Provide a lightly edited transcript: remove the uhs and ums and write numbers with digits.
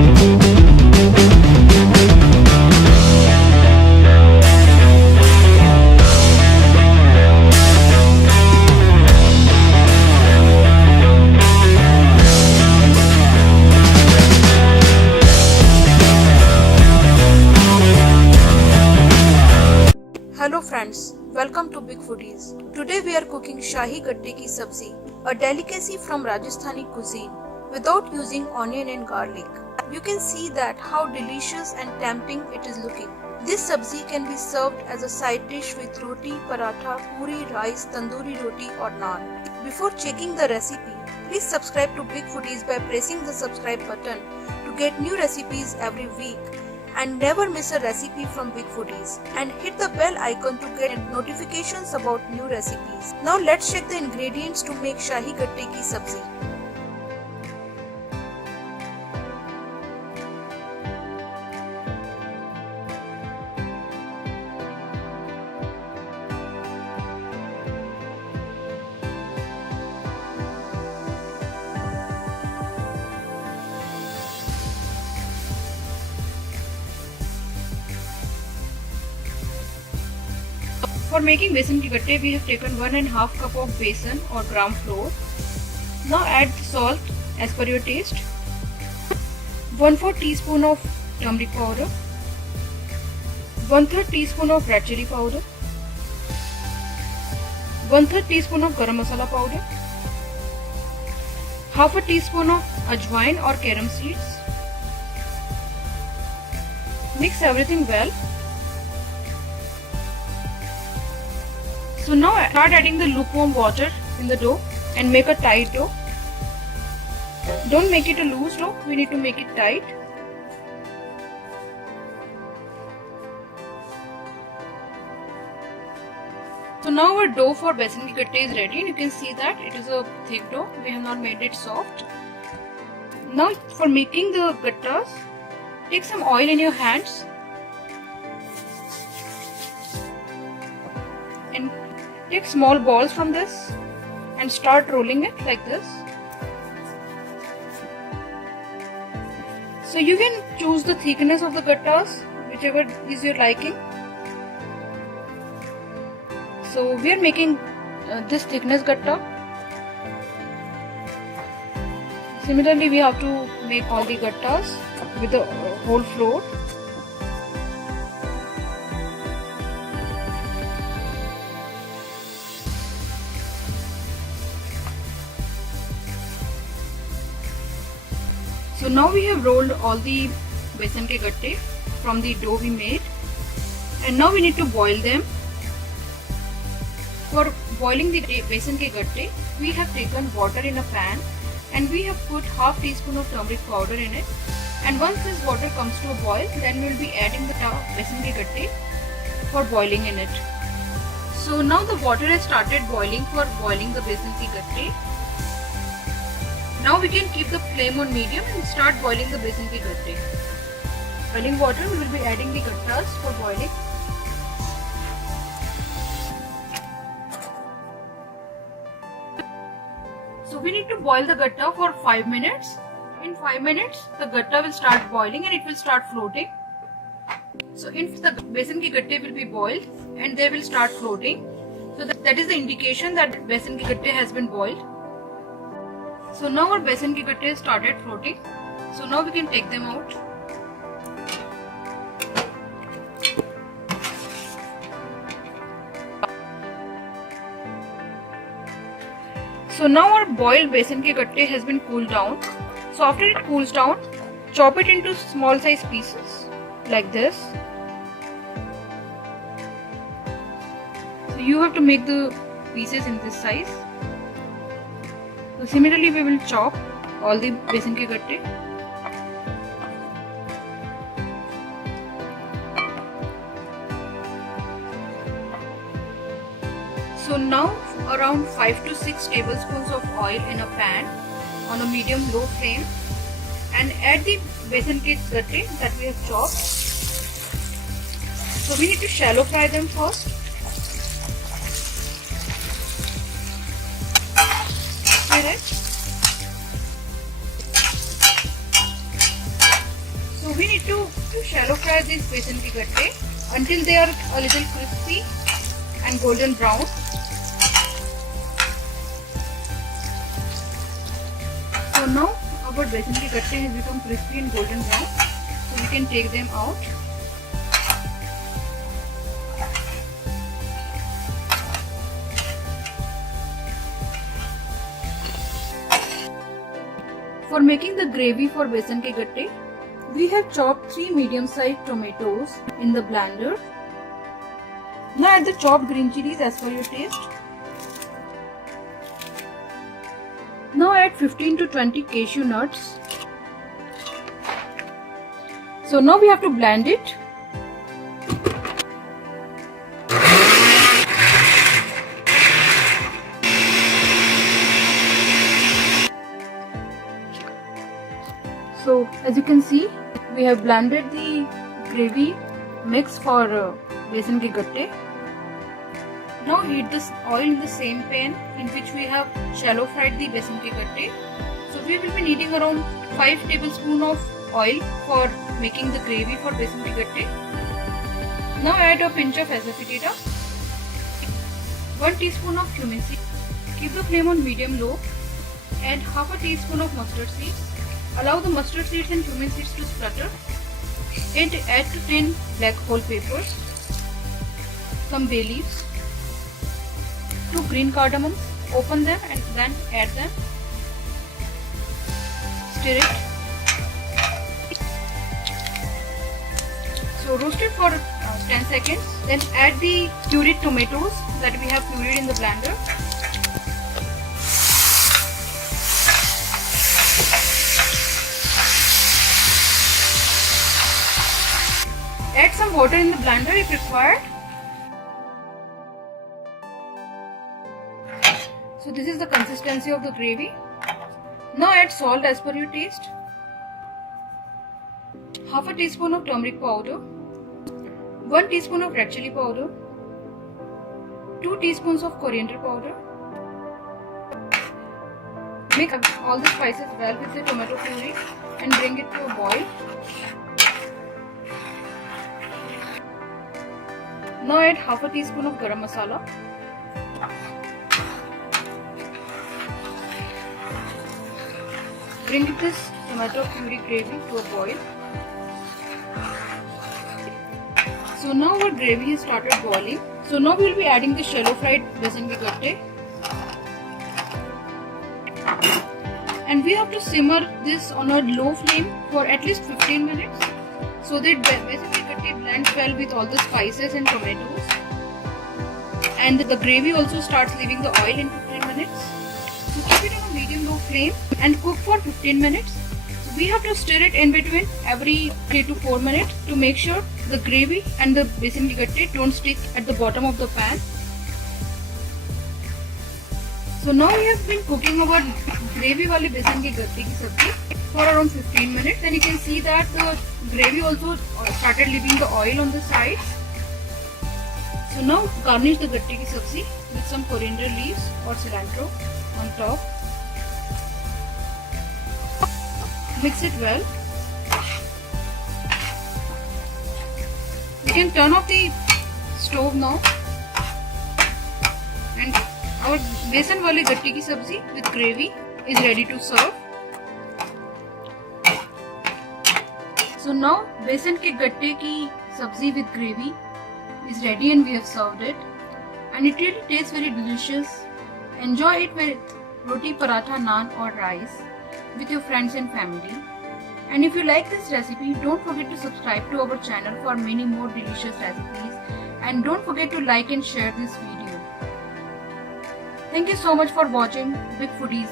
Hello friends, welcome to Big Foodies. Today we are cooking Shahi Gatte ki sabzi, a delicacy from Rajasthani cuisine without using onion and garlic. You can see that how delicious and tempting it is looking. This sabzi can be served as a side dish with roti, paratha, puri, rice, tandoori roti or naan. Before checking the recipe, please subscribe to Big Foodies by pressing the subscribe button to get new recipes every week. And never miss a recipe from Big Foodies, and hit the bell icon to get notifications about new recipes. Now let's check the ingredients to make Shahi Gatte ki sabzi. For making besan ki gatte, we have taken 1.5 cup of besan or gram flour. Now add salt as per your taste. 1/4 teaspoon of turmeric powder. 1/3 teaspoon of red chili powder. 1/3 teaspoon of garam masala powder. Half a teaspoon of ajwain or carom seeds. Mix everything well. So now start adding the lukewarm water in the dough and make a tight dough. Don't make it a loose dough, we need to make it tight. So now our dough for besan ki gatte is ready, and you can see that it is a thick dough, we have not made it soft. Now for making the gattas, take some oil in your hands and take small balls from this and start rolling it like this. So you can choose the thickness of the gattas, whichever is your liking. So we are making this thickness gatta. Similarly, we have to make all the gattas with the whole flour. So now we have rolled all the besan ke gatte from the dough we made, and now we need to boil them. For boiling the besan ke gatte, we have taken water in a pan and we have put half teaspoon of turmeric powder in it. And once this water comes to a boil, then we will be adding the besan ke gatte for boiling in it. So now the water has started boiling for boiling the besan ke gatte. Now we can keep the flame on medium and start boiling the besan ki gatte. Boiling water, we will be adding the gattas for boiling. So we need to boil the gatta for 5 minutes. In 5 minutes, the gatta will start boiling and it will start floating. So the besan ki gatte will be boiled and they will start floating. So that is the indication that besan ki gatte has been boiled. So now our besan ki gatte started floating. So now we can take them out. So now our boiled besan ki gatte has been cooled down. So after it cools down, chop it into small size pieces like this. So you have to make the pieces in this size. So similarly, we will chop all the besan ke gatte. So now around 5 to 6 tablespoons of oil in a pan on a medium low flame, and add the besan ke gatte that we have chopped. So we need to shallow fry them first. Stir it. we need to shallow fry these besan ke gatte until they are a little crispy and golden brown. So now our besan ke gatte has become crispy and golden brown, so we can take them out. For making the gravy for besan ke gatte, we have chopped 3 medium-sized tomatoes in the blender. Now add the chopped green chilies as per your taste. Now add 15 to 20 cashew nuts. So now we have to blend it. So as you can see, we have blended the gravy mix for besan ke gatte. Now heat this oil in the same pan in which we have shallow fried the besan ke gatte. So we will be needing around 5 tablespoons of oil for making the gravy for besan ke gatte. Now add a pinch of asafoetida, 1 teaspoon of cumin seed. Keep the flame on medium-low. Add half a teaspoon of mustard seeds. Allow the mustard seeds and cumin seeds to splutter, and add to 10 black whole peppers, some bay leaves, 2 green cardamoms. Open them and then add them. Stir it. So roast it for 10 seconds. Then add the pureed tomatoes that we have pureed in the blender. Add some water in the blender if required. So this is the consistency of the gravy. Now add salt as per your taste. Half a teaspoon of turmeric powder, 1 teaspoon of red chili powder, 2 teaspoons of coriander powder. Mix all the spices well with the tomato puree and bring it to a boil. Now add half a teaspoon of garam masala. Bring this tomato puree gravy to a boil. So now our gravy has started boiling. So now we will be adding the shallow fried besan ke gatte. And we have to simmer this on a low flame for at least 15 minutes so that besan ke gatte blends well with all the spices and tomatoes. And the gravy also starts leaving the oil in 15 minutes. So keep it on a medium-low flame and cook for 15 minutes. So we have to stir it in between every 3 to 4 minutes to make sure the gravy and the besan ke gatte don't stick at the bottom of the pan. So now we have been cooking our gravy wali besan ke gatte ki sabzi for around 15 minutes, and you can see that the gravy also started leaving the oil on the sides. So now garnish the gatte ki sabzi with some coriander leaves or cilantro on top. Mix it well. We can turn off the stove now, and our besan wali gatte ki sabzi with gravy is ready to serve. So now besan ke gatte ki sabzi with gravy is ready and we have served it, and it really tastes very delicious. Enjoy it with roti, paratha, naan or rice with your friends and family. And if you like this recipe, don't forget to subscribe to our channel for many more delicious recipes, and don't forget to like and share this video. Thank you so much for watching Big Foodies.